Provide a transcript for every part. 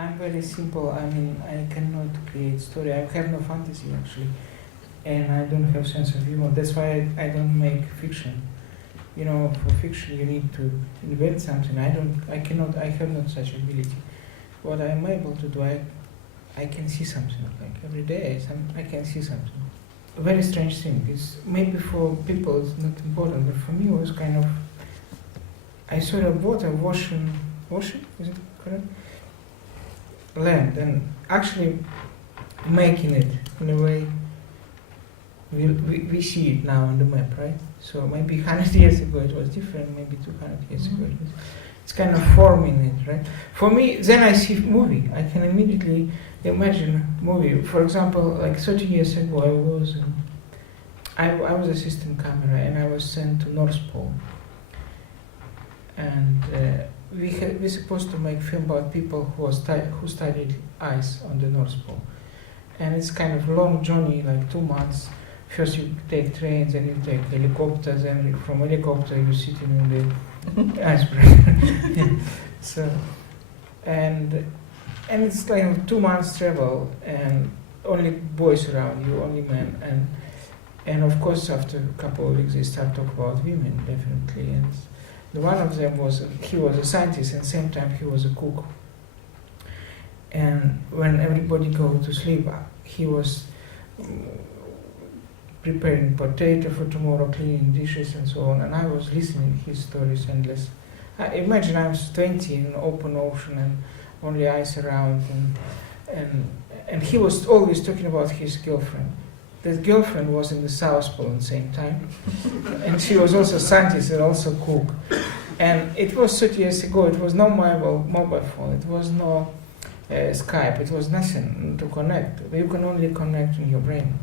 I'm very simple. I mean, I cannot create story. I have no fantasy actually, and I don't have sense of humor. That's why I don't make fiction. You know, for fiction you need to invent something. I cannot. I have not such ability. What I'm able to do, I can see something. Like every day, I can see something. A very strange thing is maybe for people it's not important, but for me it was kind of. I saw a water washing. Is it correct? Land, and actually making it in a way we see it now on the map, right? So maybe 100 years ago it was different, maybe 200 years ago it's kind of forming it, right? For me, then I see movie. I can immediately imagine movie. For example, like 30 years ago I was assistant camera and I was sent to North Pole. And we're supposed to make film about people who studied ice on the North Pole, and it's kind of long journey, like 2 months. First you take trains, and you take helicopters, and from helicopter you're sitting in the iceberg. Yeah. So, and it's kind of 2 months travel, and only boys around you, only men, and of course after a couple of weeks they start talk about women, definitely. And one of them he was a scientist, and same time he was a cook. And when everybody go to sleep, he was preparing potato for tomorrow, cleaning dishes and so on. And I was listening to his stories endless. I imagine I was 20 in open ocean and only ice around, and he was always talking about his girlfriend. His girlfriend was in the South Pole at the same time, and she was also a scientist and also cook. And it was 30 years ago. It was no mobile phone. It was no Skype. It was nothing to connect. You can only connect in your brain.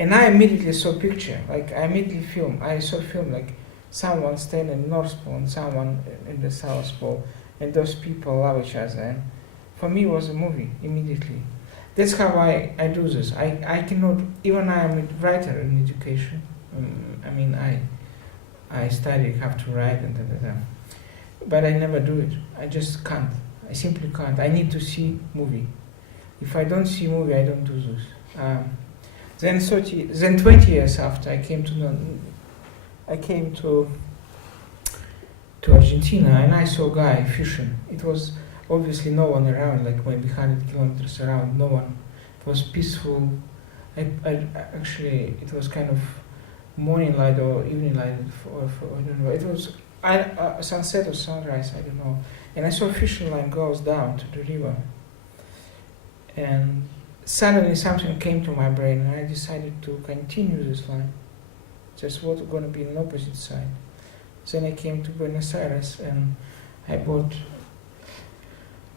And I immediately saw picture. Like I immediately film. I saw film like someone standing in North Pole and someone in the South Pole, and those people love each other. And for me, it was a movie immediately. That's how I do this. I cannot, even I am a writer in education. I mean, I study how to write and but I never do it. I just can't. I simply can't. I need to see movie. If I don't see movie, I don't do this. Then 20 years after, I came to Argentina, and I saw a guy fishing. It was obviously no one around, like maybe 100 kilometers around, no one. It was peaceful. Actually, it was kind of morning light or evening light, or I don't know. It was sunset or sunrise, I don't know. And I saw a fishing line goes down to the river. And suddenly something came to my brain, and I decided to continue this line. Just what's going to be on the opposite side. Then I came to Buenos Aires, and I bought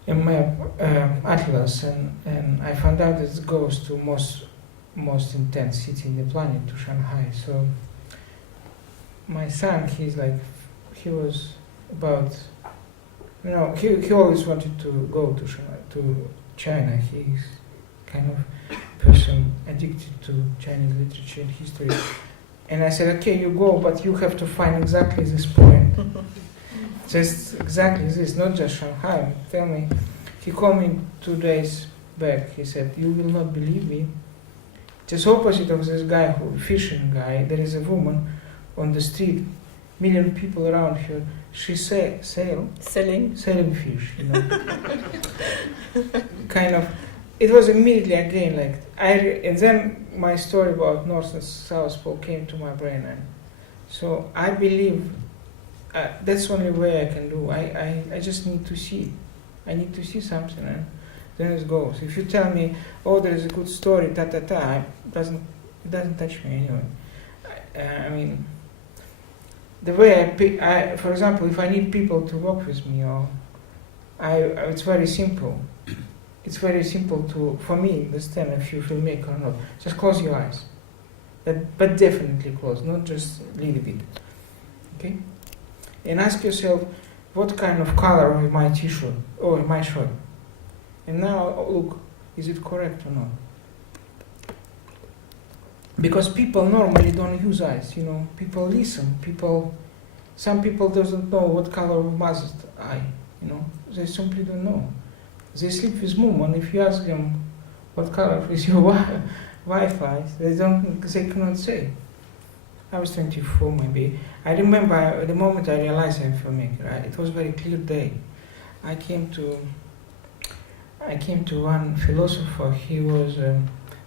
a map, atlas, and I found out that it goes to most intense city in the planet, to Shanghai. So my son, he was about, he always wanted to go to Shanghai, to China. He's kind of person addicted to Chinese literature and history. And I said, okay, you go, but you have to find exactly this point. Just exactly this, not just Shanghai. Tell me. He called me 2 days back. He said, you will not believe me. Just opposite of this guy, fishing guy, there is a woman on the street, million people around her. She selling fish, kind of. It was immediately again and then my story about North and South Pole came to my brain, and so I believe that's the only way I can do. I just need to see. I need to see something, and then it goes. If you tell me, oh, there is a good story, it doesn't touch me anyway. I mean, the way for example, if I need people to work with me, it's very simple. It's very simple for me, understand if you're filmmaker or not. Just close your eyes. But definitely close, not just a little bit. Okay? And ask yourself, what kind of color of my t-shirt or my shirt? And now look, is it correct or not? Because people normally don't use eyes, people listen, some people doesn't know what color of mother's eye, they simply don't know. they sleep with mom, and if you ask them what color is your Wi-Fi, they cannot say. I was 24 maybe. I remember the moment I realized I'm a filmmaker, it was a very clear day. I came to one philosopher, he was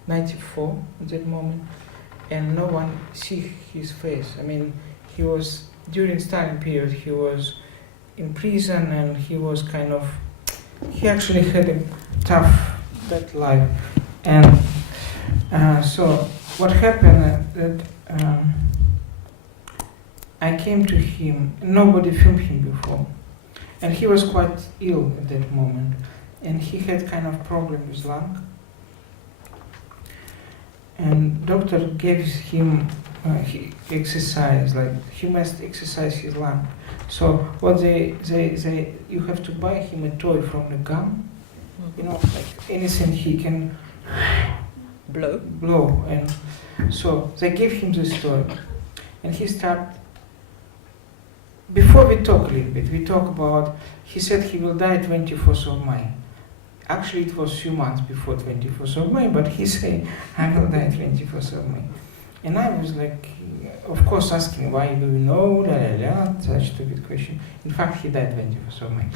94 at that moment, and no one see his face. I mean, he was, during Stalin period, he was in prison, and he actually had a tough that life. And so what happened that I came to him, nobody filmed him before, and he was quite ill at that moment, and he had kind of problem with lung, and doctor gave him exercise, like he must exercise his lung. So what they you have to buy him a toy from the gun, like anything he can blow, and so they gave him this toy, and he started. Before we talk a little bit, we talk about, he said he will die 24th of May. Actually, it was a few months before 24th of May, but he said, I will die 24th of May. And I was like, of course, asking, why do you know, such stupid question. In fact, he died 24th of May.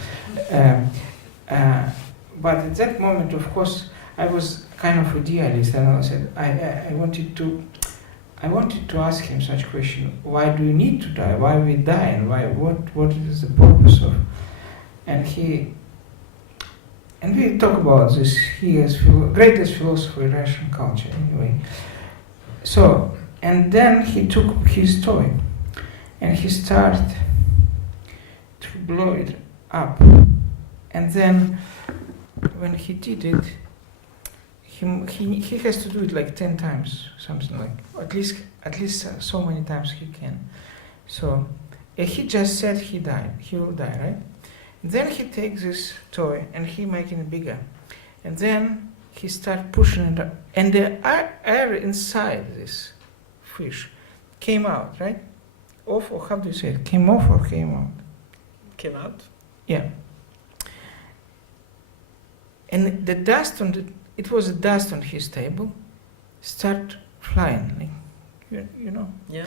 But at that moment, of course, I was kind of idealist, and I said, I wanted to ask him such question: why do you need to die? Why we die? And why? What is the purpose of? And we talk about this. He is greatest philosopher in Russian culture, anyway. So, and then he took his toy, and he started to blow it up, and then when he did it, he has to do it like 10 times, something like, at least so many times he can. So he just said he will die, right? Then he takes this toy and he making it bigger, and then he start pushing it up, and the air inside this fish came out, right? Off, or how do you say it? Came off or came out? Came out? Yeah. And the dust it was a dust on his table, start flying, like, you know. Yeah.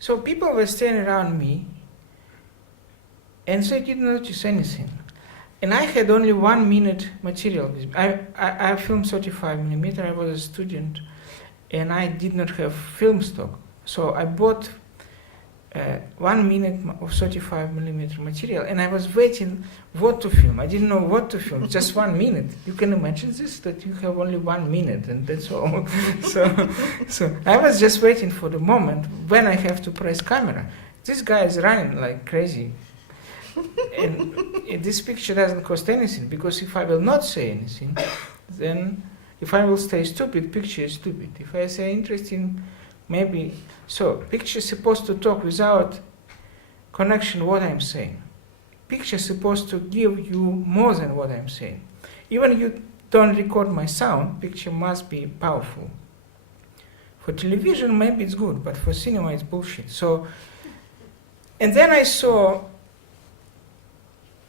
So people were standing around me, and they didn't notice anything. And I had only 1 minute material. I filmed 35 millimeter. I was a student, and I did not have film stock. So I bought 1 minute of 35 millimeter material, and I was waiting what to film. I didn't know what to film, just 1 minute. You can imagine this, that you have only 1 minute, and that's all. So I was just waiting for the moment when I have to press camera. This guy is running like crazy. And this picture doesn't cost anything, because if I will not say anything, then if I will stay stupid, picture is stupid. If I say interesting, maybe. So picture is supposed to talk without connection what I'm saying. Picture is supposed to give you more than what I'm saying. Even you don't record my sound, picture must be powerful. For television maybe it's good, but for cinema it's bullshit. So, and then I saw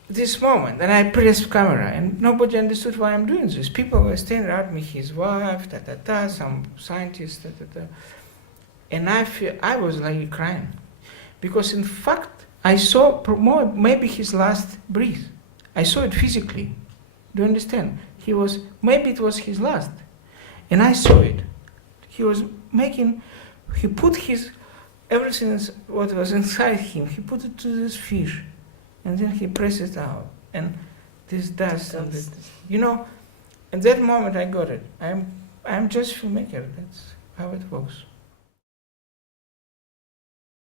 this moment, and I pressed camera, and nobody understood why I'm doing this. People were standing around me, his wife, some scientists, and I was like crying, because in fact I saw maybe his last breath. I saw it physically. Do you understand? Maybe it was his last, and I saw it. He put everything what was inside him, he put it to this fish, and then he pressed it out, and this dust, and this, at that moment I got it. I'm just filmmaker. That's how it works.